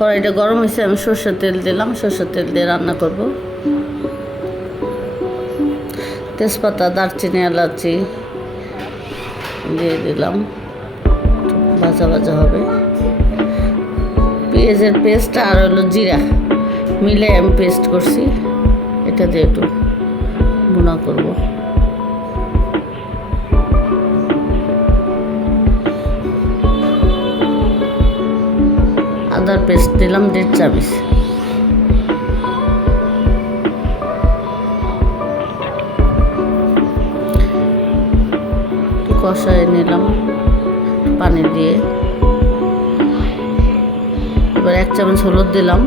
কড়াইটা গরম হয়েছে, আমি সরষের তেল দিলাম। সরষের তেল দিয়ে রান্না করব। তেজপাতা, দারচিনি, এলাচি দিয়ে দিলাম, ভাজা ভাজা হবে। পেঁয়াজের পেস্ট আর হলো জিরা মিলে আমি পেস্ট করছি, এটা দিয়ে একটু ভুনা করব। আদার পেস্ট দিলাম 1.5 চামচ। কষায় নিলাম পানি দিয়ে। এবার 1 চামচ হলুদ দিলাম,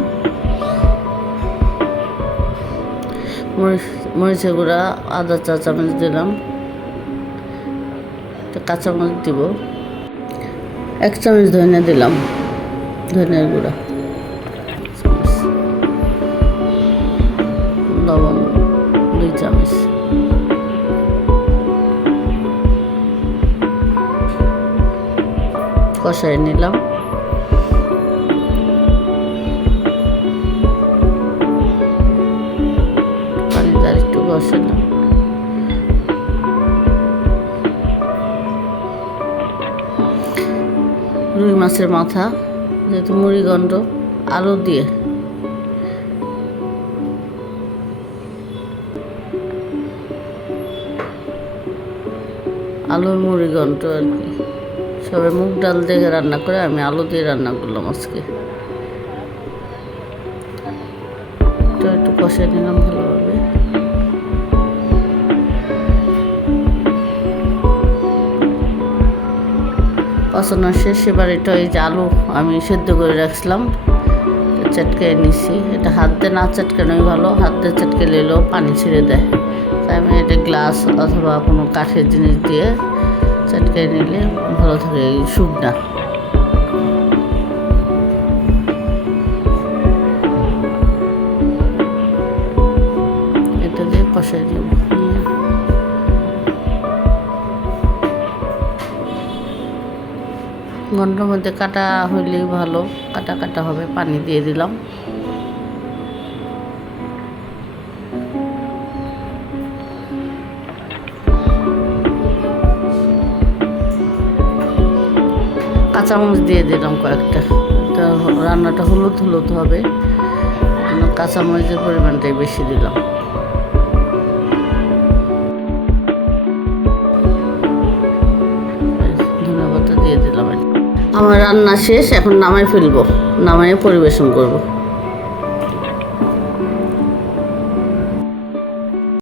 মরিচের গুঁড়া আধা চা চামচ দিলাম, কাঁচামরিচ দিব, 1 চামচ ধনিয়া দিলাম, ধনিয়ার গুঁড়া, লবণ 2 চামচ। কষায় নিলাম। পানিটা একটু বসালাম। রুই মাছের মাথা, যেহেতু মুড়িঘণ্ট, আলু দিয়ে আলুর মুড়িঘণ্ট আর কি। সবাই মুগ ডাল দিয়ে রান্না করে, আমি আলু দিয়ে রান্না করলাম আজকে। তো একটু কষে নিলাম ভালোভাবে। কষানো শেষ। এবার এটা এই যে আলু আমি সেদ্ধ করে রাখছিলাম, চটকে নিচ্ছি। এটা হাত দিয়ে না চটকানোই ভালো, হাত দিয়ে চটকে নিলেও পানি ছেড়ে দেয়। তাই আমি এটা গ্লাস অথবা কোনো কাঠের জিনিস দিয়ে চটকে নিলে ভালো থাকে এই স্যুপটা। এটা দিয়ে কষাই দিব। ঘন্টার মধ্যে কাটা হইলেই ভালো, কাটা কাটা হবে। পানি দিয়ে দিলাম। কাঁচামরিচ দিয়ে দিলাম কয়েকটা। এটা রান্নাটা হলুদ হলুদ হবে, কাঁচামরিচের পরিমাণটাই বেশি দিলাম। ধন্যবাদ দিয়ে দিলাম। আমার রান্না শেষ, এখন নামাই ফেলবো, নামাই পরিবেশন করব।